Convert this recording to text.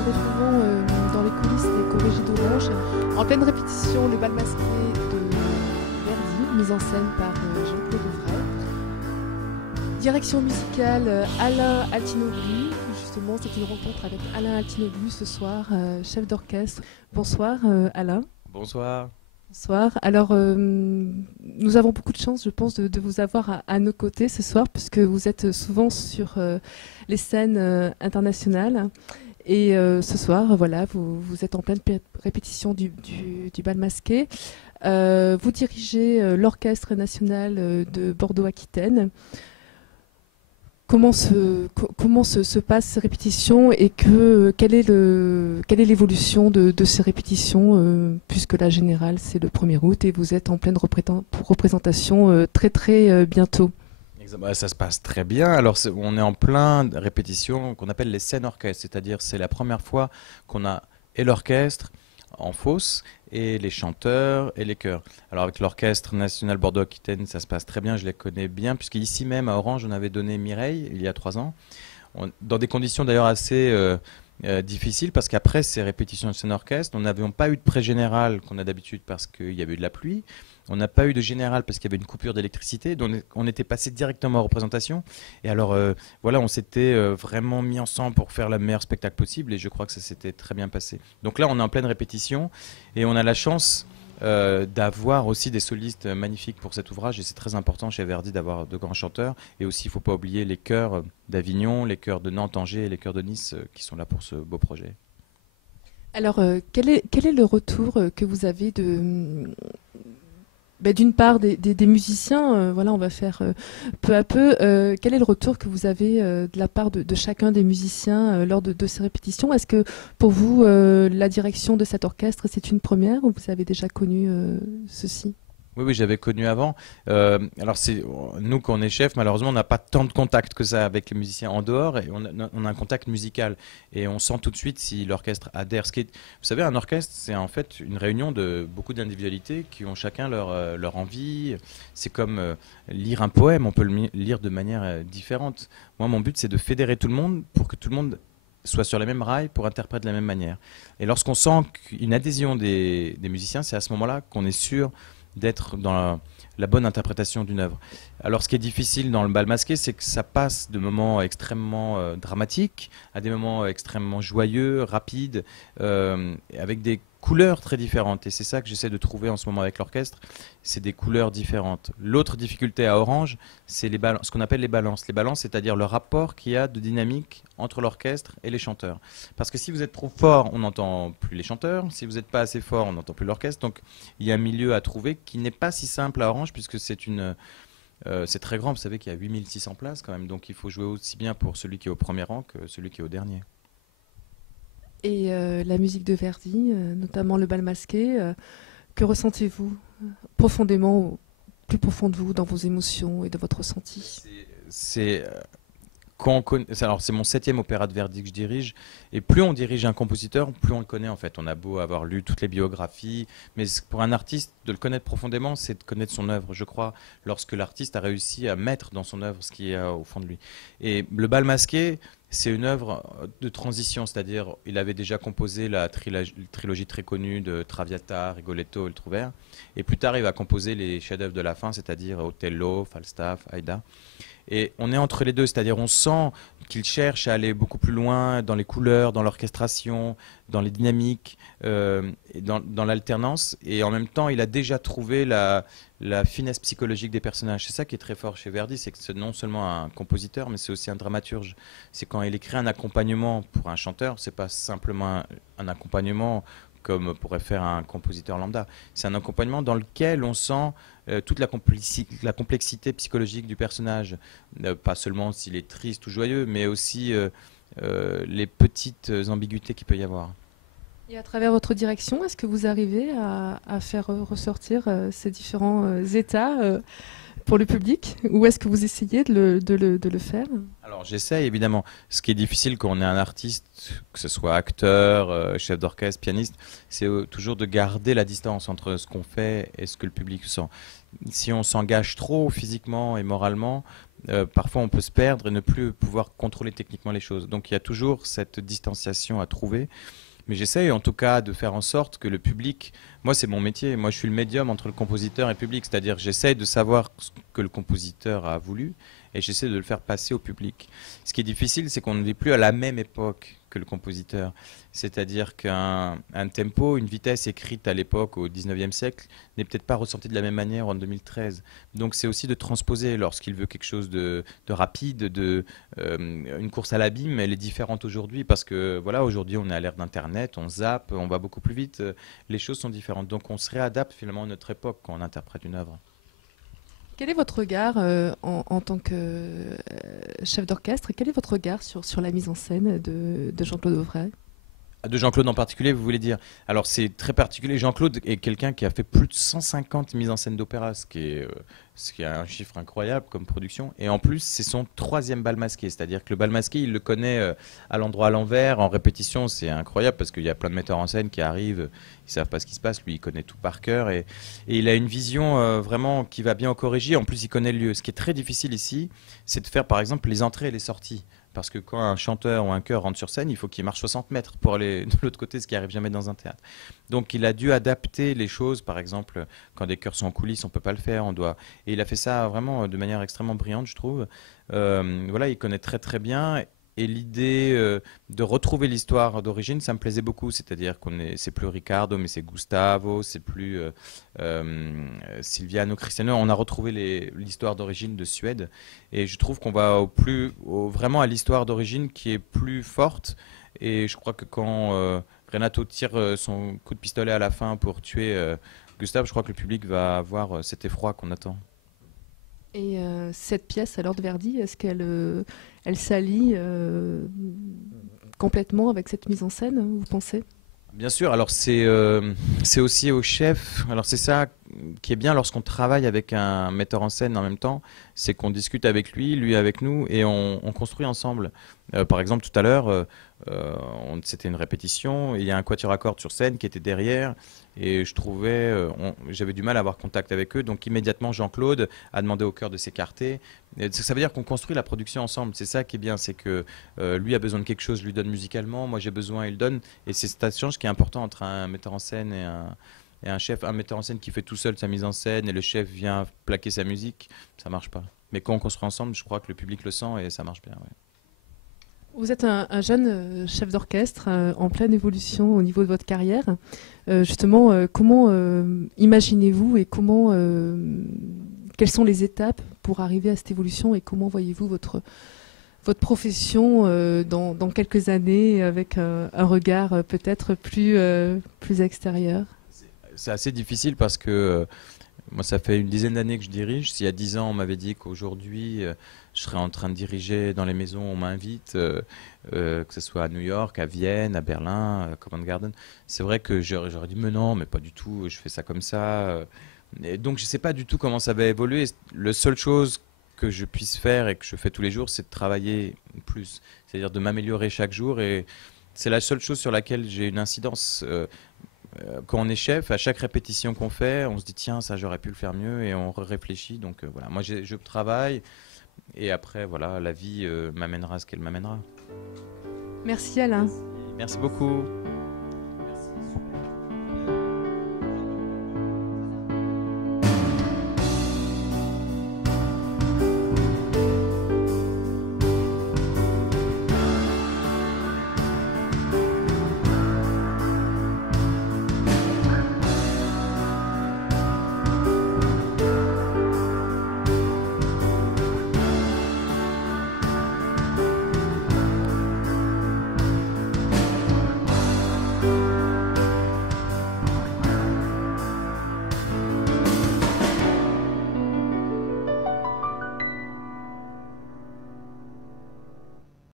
retrouvons dans les coulisses des Corrigés d'Orange, en pleine répétition, le bal masqué de Verdi, mise en scène par Jean-Claude Vray. Direction musicale Alain Altinoglu. Justement, c'est une rencontre avec Alain Altinoglu ce soir, chef d'orchestre. Bonsoir Alain. Bonsoir. Bonsoir. Alors, nous avons beaucoup de chance, je pense, de vous avoir à nos côtés ce soir, puisque vous êtes souvent sur les scènes internationales. Et ce soir, voilà, vous êtes en pleine répétition du bal masqué. Vous dirigez l'Orchestre national de Bordeaux-Aquitaine. Comment se passe ces répétitions et quelle est l'évolution de ces répétitions puisque la générale c'est le 1er août et vous êtes en pleine représentation très bientôt. Ça se passe très bien. Alors on est en plein répétition qu'on appelle les scènes orchestres, c'est-à-dire c'est la première fois qu'on a et l'orchestre en fosse et les chanteurs et les chœurs. Alors avec l'Orchestre national Bordeaux-Aquitaine, ça se passe très bien, je les connais bien, puisque ici même à Orange, on avait donné Mireille il y a 3 ans, dans des conditions d'ailleurs assez difficiles, parce qu'après ces répétitions de scène orchestre, nous n'avions pas eu de pré-général qu'on a d'habitude parce qu'il y avait eu de la pluie. On n'a pas eu de général parce qu'il y avait une coupure d'électricité, donc on était passé directement en représentation. Et alors voilà, on s'était vraiment mis ensemble pour faire le meilleur spectacle possible et je crois que ça s'était très bien passé. Donc là, on est en pleine répétition et on a la chance d'avoir aussi des solistes magnifiques pour cet ouvrage et c'est très important chez Verdi d'avoir de grands chanteurs. Et aussi, il ne faut pas oublier les chœurs d'Avignon, les chœurs de Nantes, Angers et les chœurs de Nice qui sont là pour ce beau projet. Alors, quel est le retour que vous avez d'une part des musiciens, voilà, on va faire peu à peu. Quel est le retour que vous avez de la part de chacun des musiciens lors de ces répétitions? Est-ce que pour vous, la direction de cet orchestre, c'est une première ou vous avez déjà connu ceci? Oui, j'avais connu avant. Alors, nous, quand on est chef, malheureusement, on n'a pas tant de contact que ça avec les musiciens en dehors. Et on a un contact musical. Et on sent tout de suite si l'orchestre adhère. Vous savez, un orchestre, c'est en fait une réunion de beaucoup d'individualités qui ont chacun leur envie. C'est comme lire un poème. On peut le lire de manière différente. Moi, mon but, c'est de fédérer tout le monde pour que tout le monde soit sur les mêmes rails pour interpréter de la même manière. Et lorsqu'on sent une adhésion des musiciens, c'est à ce moment-là qu'on est sûr d'être dans la bonne interprétation d'une œuvre. Alors ce qui est difficile dans le bal masqué, c'est que ça passe de moments extrêmement dramatiques à des moments extrêmement joyeux, rapides, avec des couleurs très différentes. Et c'est ça que j'essaie de trouver en ce moment avec l'orchestre, c'est des couleurs différentes. L'autre difficulté à Orange, c'est ce qu'on appelle les balances. Les balances, c'est-à-dire le rapport qu'il y a de dynamique entre l'orchestre et les chanteurs. Parce que si vous êtes trop fort, on n'entend plus les chanteurs. Si vous n'êtes pas assez fort, on n'entend plus l'orchestre. Donc il y a un milieu à trouver qui n'est pas si simple à Orange, puisque c'est très grand. Vous savez qu'il y a 8600 places quand même. Donc il faut jouer aussi bien pour celui qui est au premier rang que celui qui est au dernier. Et la musique de Verdi, notamment le bal masqué, que ressentez-vous profondément, plus profond de vous, dans vos émotions et de votre ressenti? Alors c'est mon 7e opéra de Verdi que je dirige, et plus on dirige un compositeur, plus on le connaît en fait. On a beau avoir lu toutes les biographies, mais pour un artiste, de le connaître profondément, c'est de connaître son œuvre, je crois, lorsque l'artiste a réussi à mettre dans son œuvre ce qui est au fond de lui. Et le bal masqué, c'est une œuvre de transition, c'est-à-dire il avait déjà composé la trilogie très connue de Traviata, Rigoletto et le Trouvère, et plus tard il va composer les chefs-d'œuvre de la fin, c'est-à-dire Othello, Falstaff, Aïda. Et on est entre les deux, c'est-à-dire on sent qu'il cherche à aller beaucoup plus loin dans les couleurs, dans l'orchestration, dans les dynamiques, et dans l'alternance. Et en même temps, il a déjà trouvé la finesse psychologique des personnages. C'est ça qui est très fort chez Verdi, c'est que c'est non seulement un compositeur, mais c'est aussi un dramaturge. C'est quand il écrit un accompagnement pour un chanteur, c'est pas simplement un accompagnement comme pourrait faire un compositeur lambda. C'est un accompagnement dans lequel on sent toute la complexité psychologique du personnage, pas seulement s'il est triste ou joyeux, mais aussi les petites ambiguïtés qu'il peut y avoir. Et à travers votre direction, est-ce que vous arrivez à faire ressortir ces différents états pour le public, ou est-ce que vous essayez de le faire? Alors j'essaie évidemment. Ce qui est difficile quand on est un artiste, que ce soit acteur, chef d'orchestre, pianiste, c'est toujours de garder la distance entre ce qu'on fait et ce que le public sent. Si on s'engage trop physiquement et moralement, parfois on peut se perdre et ne plus pouvoir contrôler techniquement les choses. Donc il y a toujours cette distanciation à trouver. Mais j'essaye en tout cas de faire en sorte que le public, moi c'est mon métier, moi je suis le médium entre le compositeur et le public, c'est-à-dire j'essaye de savoir ce que le compositeur a voulu et j'essaie de le faire passer au public. Ce qui est difficile, c'est qu'on ne vit plus à la même époque que le compositeur, c'est-à-dire qu'un tempo, une vitesse écrite à l'époque au 19e siècle n'est peut-être pas ressentie de la même manière en 2013. Donc c'est aussi de transposer lorsqu'il veut quelque chose de rapide, une course à l'abîme, elle est différente aujourd'hui parce que voilà, aujourd'hui on est à l'ère d'Internet, on zappe, on va beaucoup plus vite, les choses sont différentes. Donc on se réadapte finalement à notre époque quand on interprète une œuvre. Quel est votre regard en tant que chef d'orchestre? Quel est votre regard sur la mise en scène de Jean-Claude Auvray? De Jean-Claude en particulier, vous voulez dire? Alors c'est très particulier. Jean-Claude est quelqu'un qui a fait plus de 150 mises en scène d'opéra, ce qui est un chiffre incroyable comme production. Et en plus, c'est son troisième bal masqué. C'est-à-dire que le bal masqué, il le connaît à l'endroit à l'envers, en répétition. C'est incroyable parce qu'il y a plein de metteurs en scène qui arrivent, ils savent pas ce qui se passe. Lui, il connaît tout par cœur et il a une vision vraiment qui va bien au corriger. En plus, il connaît le lieu. Ce qui est très difficile ici, c'est de faire par exemple les entrées et les sorties. Parce que quand un chanteur ou un chœur rentre sur scène, il faut qu'il marche 60 mètres pour aller de l'autre côté, ce qui arrive jamais dans un théâtre. Donc il a dû adapter les choses. Par exemple, quand des chœurs sont en coulisses, on peut pas le faire. Et il a fait ça vraiment de manière extrêmement brillante, je trouve. Voilà, il connaît très très bien. Et l'idée de retrouver l'histoire d'origine, ça me plaisait beaucoup. C'est-à-dire c'est plus Riccardo, mais c'est Gustavo, c'est plus Silviano, Cristiano. On a retrouvé l'histoire d'origine de Suède. Et je trouve qu'on va vraiment à l'histoire d'origine qui est plus forte. Et je crois que quand Renato tire son coup de pistolet à la fin pour tuer Gustave, je crois que le public va avoir cet effroi qu'on attend. Et cette pièce, alors de Verdi, est-ce qu'elle elle s'allie complètement avec cette mise en scène, vous pensez? Bien sûr, alors c'est aussi au chef. Alors c'est ça qui est bien lorsqu'on travaille avec un metteur en scène en même temps, c'est qu'on discute avec lui, lui avec nous, et on construit ensemble. Par exemple, tout à l'heure, c'était une répétition, il y a un quatuor à cordes sur scène qui était derrière, et je trouvais, j'avais du mal à avoir contact avec eux, donc immédiatement Jean-Claude a demandé au chœur de s'écarter. Et ça veut dire qu'on construit la production ensemble, c'est ça qui est bien, c'est que lui a besoin de quelque chose, je lui donne musicalement, moi j'ai besoin, il donne, et c'est cet échange qui est important entre un metteur en scène et un chef, un metteur en scène qui fait tout seul sa mise en scène et le chef vient plaquer sa musique, ça marche pas. Mais quand on construit ensemble, je crois que le public le sent et ça marche bien. Ouais. Vous êtes un jeune chef d'orchestre en pleine évolution au niveau de votre carrière. Justement, comment imaginez-vous et quelles sont les étapes pour arriver à cette évolution et comment voyez-vous votre profession dans quelques années avec un regard peut-être plus extérieur? C'est assez difficile parce que moi, ça fait une dizaine d'années que je dirige. S'il y a 10 ans, on m'avait dit qu'aujourd'hui, je serais en train de diriger dans les maisons, on m'invite, que ce soit à New York, à Vienne, à Berlin, à Covent Garden. C'est vrai que j'aurais dit, mais non, mais pas du tout, je fais ça comme ça. Et donc, je ne sais pas du tout comment ça va évoluer. La seule chose que je puisse faire et que je fais tous les jours, c'est de travailler plus. C'est-à-dire de m'améliorer chaque jour. Et c'est la seule chose sur laquelle j'ai une incidence. Quand on est chef, à chaque répétition qu'on fait, on se dit tiens, ça j'aurais pu le faire mieux et on réfléchit. Donc voilà, moi je travaille et après voilà, la vie m'amènera à ce qu'elle m'amènera. Merci Alain. Merci beaucoup.